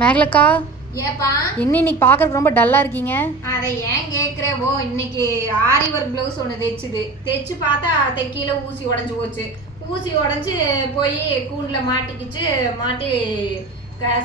மேகலக்கா ஏப்பா? என்ன இன்னைக்கு பார்க்கறதுக்கு ரொம்ப டல்லா இருக்கீங்க? அதை ஏன் கேட்குற ஓ இன்னைக்கு ஆரி ஒர்க் ப்ளவுஸ் ஒன்று தைச்சுது. தைச்சு பார்த்தா தைக்கில ஊசி உடஞ்சி போச்சு. ஊசி உடஞ்சி போய் கூண்டில் மாட்டிக்கிச்சு மாட்டி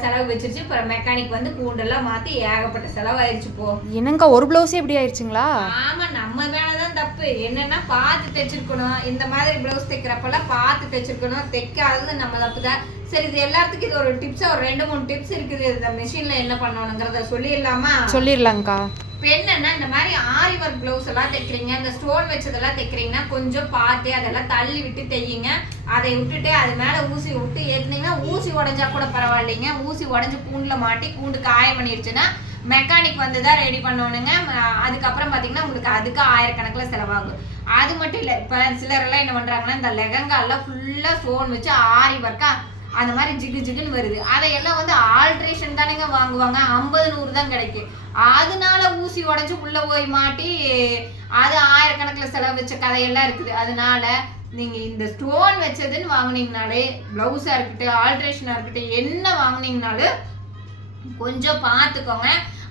செலவு வச்சிருச்சு. அப்புறம் மெக்கானிக் வந்து கூண்டெல்லாம் மாற்றி ஏகப்பட்ட செலவாயிருச்சு போ. என்னங்கக்கா ஒரு ப்ளவுஸே இப்படி ஆயிடுச்சுங்களா ஆமா நம்ம மேலதான் தப்பு. என்னன்னா பார்த்து தைச்சிருக்கணும். இந்த மாதிரி பிளவுஸ் தைக்கிறப்பெல்லாம் பார்த்து தைச்சிருக்கணும். தைக்காதது நம்ம தப்பு தான் சரி இது எல்லாத்துக்கும் இது ஒரு டிப்ஸா ஒரு ரெண்டு மூணு டிப்ஸ் இருக்குது. இந்த மிஷின்ல என்ன பண்ணணுங்கிறத சொல்லிடலாமா? சொல்லிடலாங்க்கா இப்போ என்னன்னா இந்த மாதிரி ஆரி ஒர்க் பிளவுஸ் எல்லாம் தைக்கிறீங்க இந்த ஸ்டோன் வச்சதெல்லாம் தைக்கிறீங்கன்னா கொஞ்சம் பார்த்து அதெல்லாம் தள்ளி விட்டு தையுங்க. அதை விட்டுட்டு அது மேலே ஊசி விட்டு ஏற்றுனீங்கன்னா ஊசி உடஞ்சா கூட பரவாயில்லைங்க. ஊசி உடஞ்சி பூண்டில் மாட்டி கூண்டு காயம் பண்ணிடுச்சுன்னா மெக்கானிக் வந்து தான் ரெடி பண்ணணுங்க. அதுக்கப்புறம் பார்த்தீங்கன்னா உங்களுக்கு அதுக்கு ஆயிரக்கணக்கில் செலவாகும். அது மட்டும் இல்லை இப்போ சிலரெல்லாம் என்ன பண்ணுறாங்கன்னா இந்த லெகங்காலாம் ஃபுல்லாக ஸ்டோன் வச்சு ஆரி ஒர்க்காக அந்த மாதிரி ஜிகு ஜிகுன்னு வருது. அதையெல்லாம் வந்து ஆல்ட்ரேஷன் தானேங்க வாங்குவாங்க. ஐம்பது நூறு தான் கிடைக்கும். அதனால ஊசி உடைச்சு உள்ள போய் மாட்டி அது ஆயிரக்கணக்கில் செலவு வச்ச கதையெல்லாம் இருக்குது. அதனால நீங்க இந்த ஸ்டோன் வச்சதுன்னு வாங்கினீங்கனாலே பிளவுஸா இருக்கட்டும் ஆல்ட்ரேஷனா இருக்கட்டும் என்ன வாங்கினீங்கனாலும் கொஞ்சம் பார்த்துக்கோங்க.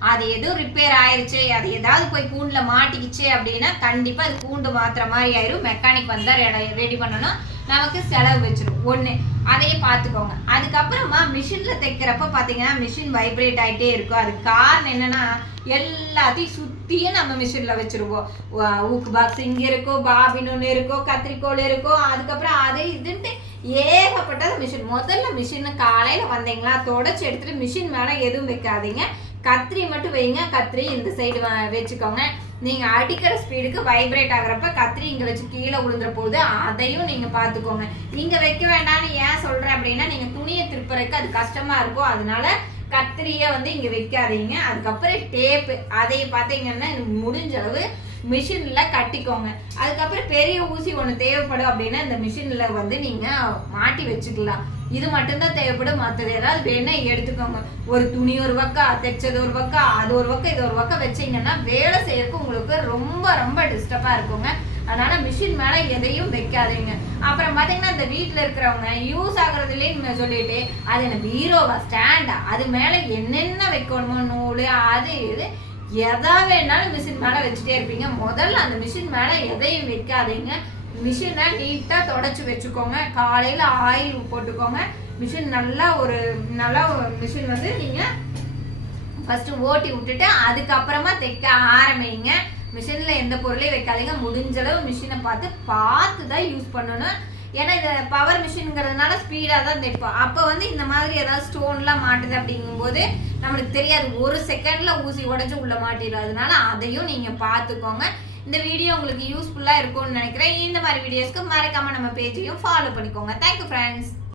அது எதுவும் ரிப்பேர் ஆயிருச்சு அது ஏதாவது போய் கூண்டில் மாட்டிக்கிச்சு அப்படின்னா கண்டிப்பாக அது கூண்டு மாத்துற மாதிரி ஆயிரும். மெக்கானிக் வந்தால் ரெடி பண்ணணும். நமக்கு செலவு வச்சிடும் ஒன்று அதையே பார்த்துக்கோங்க அதுக்கப்புறமா மிஷினில் தைக்கிறப்ப பார்த்தீங்கன்னா மிஷின் வைப்ரேட் ஆகிட்டே இருக்கும். அதுக்கு காரணம் என்னென்னா எல்லாத்தையும் சுற்றியும் நம்ம மிஷினில் வச்சிருவோம். ஊக்கு பாக்ஸ் இங்கே இருக்கும் பாபின் ஒன்று இருக்கும் கத்திரிக்கோல் இருக்கும் அதுக்கப்புறம் அது இதுன்ட்டு ஏகப்பட்டது மிஷின் முதல்ல மிஷின் காலையில் வந்தீங்களா? தொடச்சி எடுத்துகிட்டு மிஷின் மேலே எதுவும் வைக்காதீங்க. கத்திரி மட்டும் வைங்க. கத்திரி இந்த சைடு வச்சுக்கோங்க. நீங்க அடிக்கிற ஸ்பீடுக்கு வைப்ரேட் ஆகுறப்ப கத்திரி இங்க வச்சு கீழே விழுந்துற போது அதையும் நீங்க பாத்துக்கோங்க இங்க வைக்க வேண்டாம்னு ஏன் சொல்றேன் அப்படின்னா நீங்க துணியை திருப்புறதுக்கு அது கஷ்டமா இருக்கும் அதனால கத்திரியை வந்து இங்க வைக்காதீங்க. அதுக்கப்புறம் டேப்பு அதை பார்த்தீங்கன்னா முடிஞ்ச அளவு மிஷினில் கட்டிக்கோங்க. அதுக்கப்புறம் பெரிய ஊசி ஒன்று தேவைப்படும் அப்படின்னா இந்த மிஷினில் வந்து நீங்கள் மாட்டி வச்சுக்கலாம். இது மட்டும்தான் தேவைப்படும். மற்றது ஏதாவது வேணா எடுத்துக்கோங்க. ஒரு துணி ஒரு பக்கம் தைச்சது ஒரு பக்கம் அது ஒரு பக்கம் இது ஒரு பக்கம் வச்சீங்கன்னா வேலை செய்யறதுக்கு உங்களுக்கு ரொம்ப ரொம்ப டிஸ்டர்பாக இருக்குங்க. அதனால மிஷின் மேலே எதையும் வைக்காதீங்க. அப்புறம் பார்த்தீங்கன்னா இந்த வீட்டில் இருக்கிறவங்க யூஸ் ஆகுறதுலேயே சொல்லிட்டு அது என்ன பீரோவா ஸ்டாண்டா அது மேலே என்னென்ன வைக்கணுமோ நூல் அது இது எதா வேணாலும் மிஷின் மேலே வச்சுட்டே இருப்பீங்க. முதல்ல அந்த மிஷின் மேலே எதையும் வைக்காதீங்க. மிஷினை நீட்டா தொடச்சி வச்சுக்கோங்க. காலையில் ஆயில் போட்டுக்கோங்க. மிஷின் நல்லா ஒரு நல்லா மிஷின் வந்து நீங்க ஃபஸ்ட்டு ஓட்டி விட்டுட்டு அதுக்கப்புறமா தைக்க ஆரம்பிங்க. மிஷினில் எந்த பொருளையும் வைக்காதீங்க. முடிஞ்ச அளவு மிஷினை பார்த்து பார்த்து தான் யூஸ் பண்ணணும். ஏன்னா இது பவர் மிஷின்ங்கிறதுனால ஸ்பீடாக தான் தைப்போம் அப்போ வந்து இந்த மாதிரி ஏதாவது ஸ்டோன்லாம் மாட்டுது அப்படிங்கும்போது நம்மளுக்கு தெரியாது. ஒரு செகண்டில் ஊசி உடஞ்சி உள்ளே மாட்டிடும் அதனால அதையும் நீங்கள் பார்த்துக்கோங்க. இந்த வீடியோ உங்களுக்கு யூஸ்ஃபுல்லாக இருக்கும்னு நினைக்கிறேன். இந்த மாதிரி வீடியோஸ்க்கு மறக்காமல் நம்ம பேஜையும் ஃபாலோ பண்ணிக்கோங்க. Thank you friends